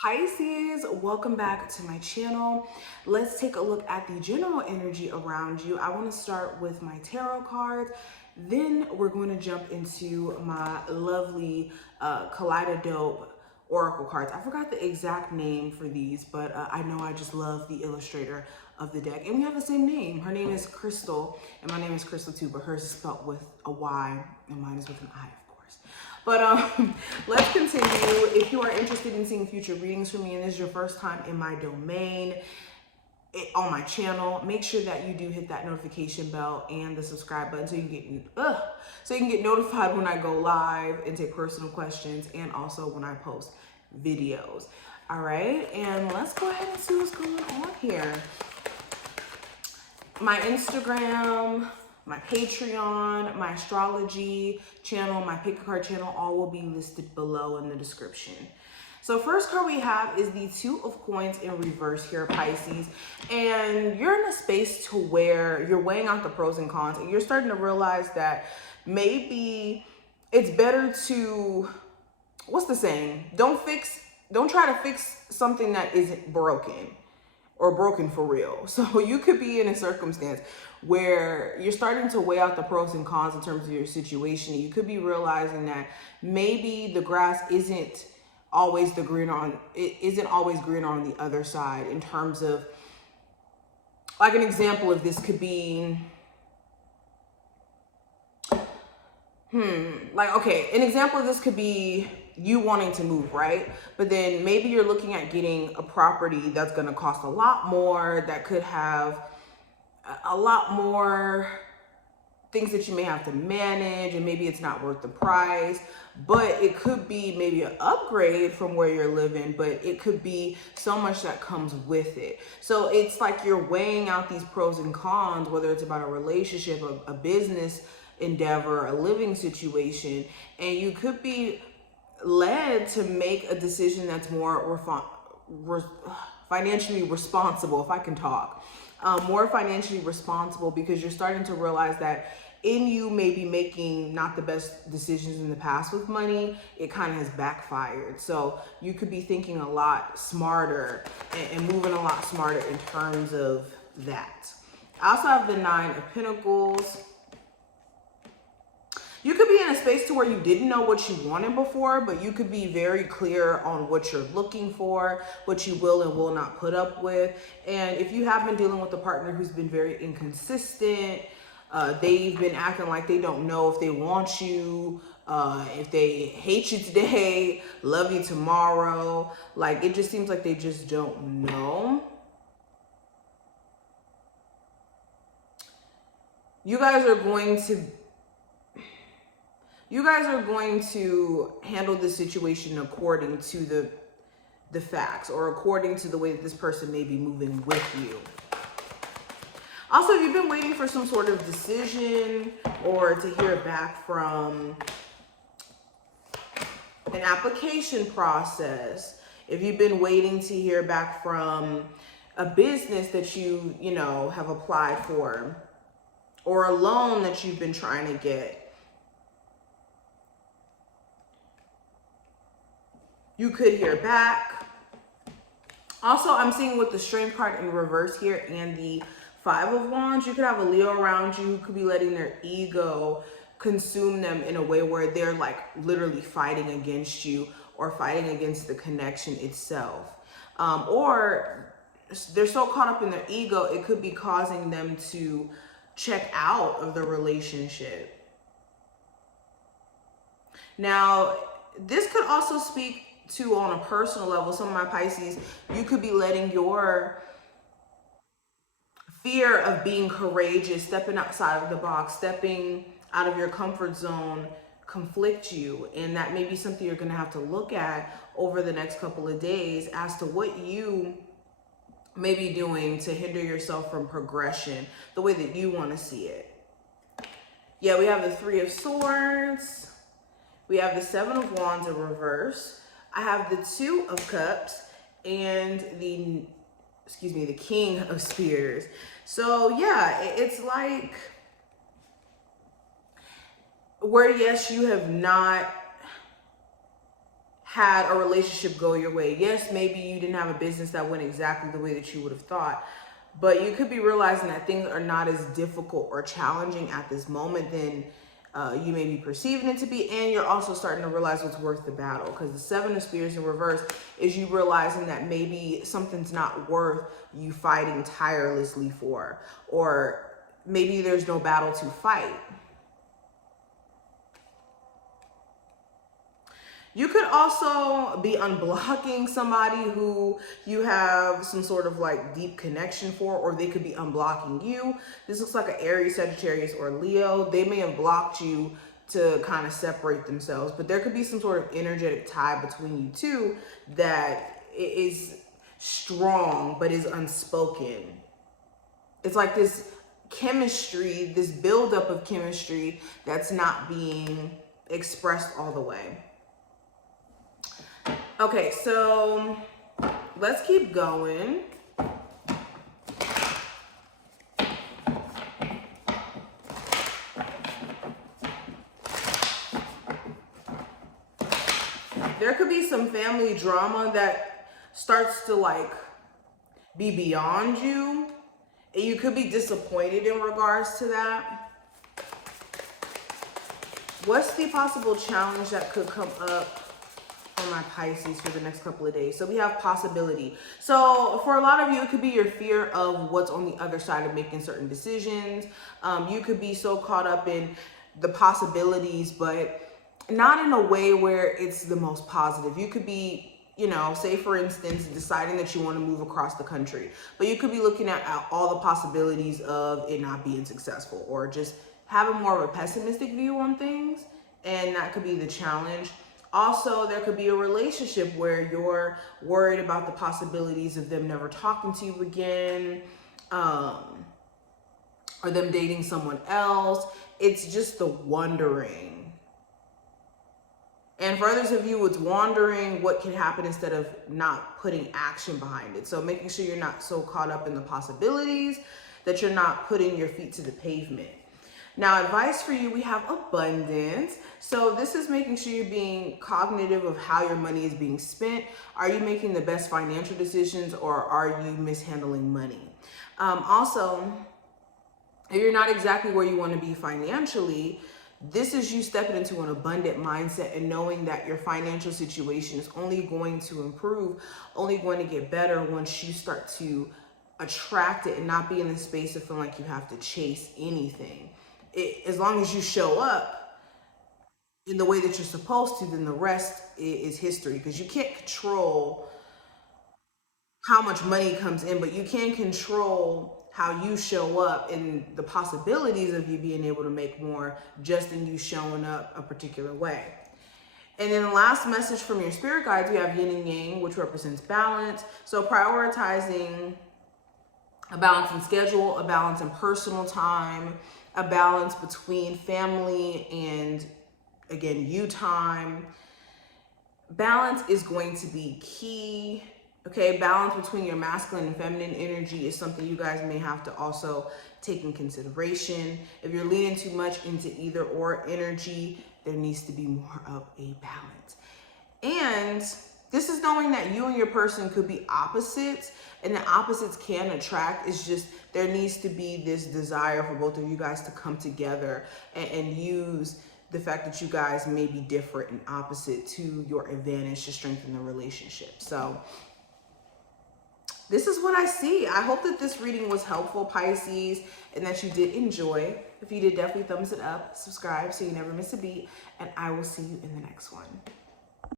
Pisces, welcome back to my channel. Let's take a look at the general energy around you. I want to start with my tarot cards. Then we're going to jump into my lovely Kaleidodope oracle cards. I forgot the exact name for these, but I know I just love the illustrator of the deck. And we have the same name. Her name is Crystal, and my name is Crystal too, but hers is spelled with a Y, and mine is with an I, of course. But let's continue. If you are interested in seeing future readings from me and this is your first time in my domain, on my channel, make sure that you do hit that notification bell and the subscribe button so you can get notified when I go live and take personal questions and also when I post videos. All right, and let's go ahead and see what's going on here. My Instagram, my Patreon, my astrology channel, my pick a card channel, all will be listed below in the description. So first card we have is the Two of Coins in reverse here, Pisces. And you're in a space to where you're weighing out the pros and cons and you're starting to realize that maybe it's better to, what's the saying? Don't try to fix something that isn't broken or broken for real. So you could be in a circumstance where you're starting to weigh out the pros and cons in terms of your situation. You could be realizing that maybe the grass isn't always greener on the other side, in terms of, like, an example of this could be an example of this could be you wanting to move, right? But then maybe you're looking at getting a property that's going to cost a lot more, that could have a lot more things that you may have to manage, and maybe it's not worth the price. But it could be maybe an upgrade from where you're living, but it could be so much that comes with it. So it's like you're weighing out these pros and cons, whether it's about a relationship, a business endeavor, a living situation, and you could be led to make a decision that's more financially responsible, if I can talk. More financially responsible, because you're starting to realize that in you maybe making not the best decisions in the past with money, it kind of has backfired. So you could be thinking a lot smarter and moving a lot smarter in terms of that. I also have the Nine of Pentacles. You could be in a space to where you didn't know what you wanted before, but you could be very clear on what you're looking for, what you will and will not put up with. And if you have been dealing with a partner who's been very inconsistent, they've been acting like they don't know if they want you, if they hate you today, love you tomorrow. Like, it just seems like they just don't know. You guys are going to handle the situation according to the facts, or according to the way that this person may be moving with you. Also, if you've been waiting for some sort of decision or to hear back from an application process, if you've been waiting to hear back from a business that you have applied for, or a loan that you've been trying to get, you could hear back. Also, I'm seeing with the Strength card in reverse here and the Five of Wands, you could have a Leo around you who could be letting their ego consume them in a way where they're like literally fighting against you or fighting against the connection itself. Or they're so caught up in their ego, it could be causing them to check out of the relationship. Now, this could also speak to, on a personal level, some of my Pisces, you could be letting your fear of being courageous, stepping outside of the box, stepping out of your comfort zone, conflict you. And that may be something you're going to have to look at over the next couple of days as to what you may be doing to hinder yourself from progression the way that you want to see it. Yeah, we have the Three of Swords. We have the Seven of Wands in reverse. I have the Two of Cups and the King of Spears. So yeah, it's like where, yes, you have not had a relationship go your way. Yes, maybe you didn't have a business that went exactly the way that you would have thought, but you could be realizing that things are not as difficult or challenging at this moment than you may be perceiving it to be, and you're also starting to realize what's worth the battle, because the Seven of Spears in reverse is you realizing that maybe something's not worth you fighting tirelessly for, or maybe there's no battle to fight. You could also be unblocking somebody who you have some sort of like deep connection for, or they could be unblocking you. This looks like an Aries, Sagittarius, or Leo. They may have blocked you to kind of separate themselves, but there could be some sort of energetic tie between you two that is strong but is unspoken. It's like this chemistry, this buildup of chemistry that's not being expressed all the way. Okay, so let's keep going. There could be some family drama that starts to like be beyond you, and you could be disappointed in regards to that. What's the possible challenge that could come up on my Pisces for the next couple of days? So we have possibility. So for a lot of you, it could be your fear of what's on the other side of making certain decisions. You could be so caught up in the possibilities, but not in a way where it's the most positive. You could be, you know, say for instance, deciding that you want to move across the country, but you could be looking at all the possibilities of it not being successful, or just having more of a pessimistic view on things, and that could be the challenge. Also, there could be a relationship where you're worried about the possibilities of them never talking to you again, or them dating someone else. It's just the wondering. And for others of you, it's wondering what can happen instead of not putting action behind it. So making sure you're not so caught up in the possibilities that you're not putting your feet to the pavement. Now, advice for you, we have abundance. So this is making sure you're being cognitive of how your money is being spent. Are you making the best financial decisions, or are you mishandling money? Also, if you're not exactly where you want to be financially, this is you stepping into an abundant mindset and knowing that your financial situation is only going to improve, only going to get better once you start to attract it and not be in the space of feeling like you have to chase anything. As long as you show up in the way that you're supposed to, then the rest is history, because you can't control how much money comes in, but you can control how you show up and the possibilities of you being able to make more just in you showing up a particular way. And then the last message from your spirit guides, we have yin and yang, which represents balance. So prioritizing a balance in schedule, a balance in personal time, a balance between family and, again, you time. Balance is going to be key. Okay, balance between your masculine and feminine energy is something you guys may have to also take in consideration. If you're leaning too much into either or energy, there needs to be more of a balance. And this is knowing that you and your person could be opposites, and the opposites can attract. It's just there needs to be this desire for both of you guys to come together and use the fact that you guys may be different and opposite to your advantage to strengthen the relationship. So this is what I see. I hope that this reading was helpful, Pisces, and that you did enjoy. If you did, definitely thumbs it up, subscribe so you never miss a beat, and I will see you in the next one.